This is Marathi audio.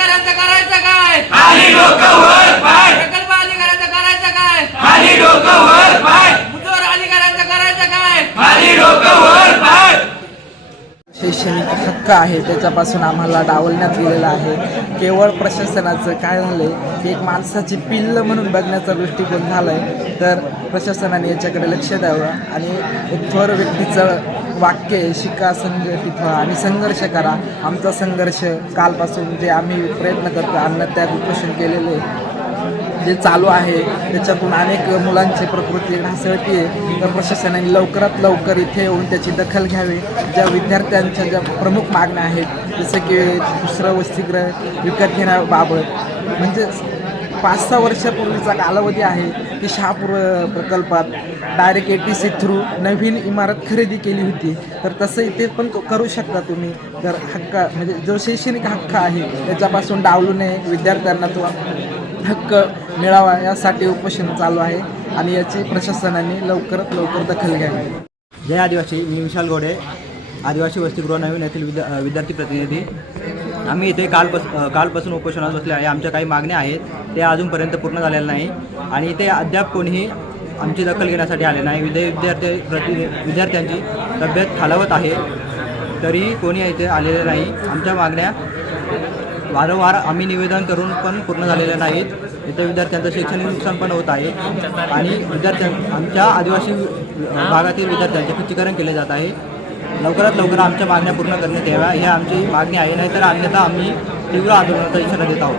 अधिकाऱ्यांचं करायचं काय? खाली वर पाय. प्रकल्प अधिकाऱ्यांचं करायचं काय? खाली वर पाय. मुजोर अधिकाऱ्यांचं करायचं काय? खाली वर पाय. शैक्षणिक हक्क आहे त्याच्यापासून आम्हाला डावलण्यात गेलेला आहे. केवळ प्रशासनाचं काय झालं आहे की एक माणसाची पिल्ल म्हणून बघण्याचा दृष्टिकोन झाला आहे तर प्रशासनाने याच्याकडे लक्ष द्यावं आणि एक थोर व्यक्तीचं वाक्य आहे शिका संघटित व्हा आणि संघर्ष करा. आमचा संघर्ष कालपासून जे आम्ही प्रयत्न करतो अन्नत्याग उपोषण केलेले जे चालू आहे त्याच्यातून अनेक मुलांची प्रकृती ढासळती आहे तर प्रशासनाने लवकरात लवकर इथे येऊन त्याची दखल घ्यावी. ज्या विद्यार्थ्यांच्या ज्या प्रमुख मागण्या आहेत जसं की दुसरं वसतिगृह विकत घेण्याबाबत. म्हणजेच पाच सहा वर्षापूर्वीचा कालावधी आहे की शहापूर प्रकल्पात direct A T C through नवीन इमारत खरेदी केली होती. तर तसं इथे पण क- करू शकता तुम्ही. जर हक्क म्हणजे जो शैक्षणिक हक्क आहे त्याच्यापासून डावलू नये विद्यार्थ्यांना तो हक्क मिळावा यासाठी उपोषण चालू आहे आणि याची प्रशासनाने लवकरात लवकर दखल घ्यावी. जय आदिवासी मी विशाल गोडे आदिवासी वसतिगृह नवीन येथील विद्या विद्यार्थी प्रतिनिधी. आम्ही इथे कालपास कालपासून उपोषणात बसले आहे आमच्या काही मागण्या आहेत त्या अजूनपर्यंत पूर्ण झालेल्या नाही. आणि इथे अद्याप कोणीही आमची दखल घेण्यासाठी आले नाही. विद्या विद्यार्थी प्रति विद्यार्थ्यांची तब्येत खालावत आहे तरीही कोणी इथे आलेले नाही. आमच्या मागण्या वारंवार आम्ही निवेदन करून पण पूर्ण झालेल्या नाहीत. इथे विद्यार्थ्यांचं शैक्षणिक नुकसान पण होत आहे. आणि विद्यार्थ्यां आमच्या आदिवासी भागातील विद्यार्थ्यांचे खच्चीकरण केले जात आहे. लवकरात लवकर आमच्या मागण्या पूर्ण करण्यात याव्या. ही आमची मागणी आहे. नाहीतर अन्यथा आम्ही तीव्र आंदोलनाचा इशारा देत आहोत.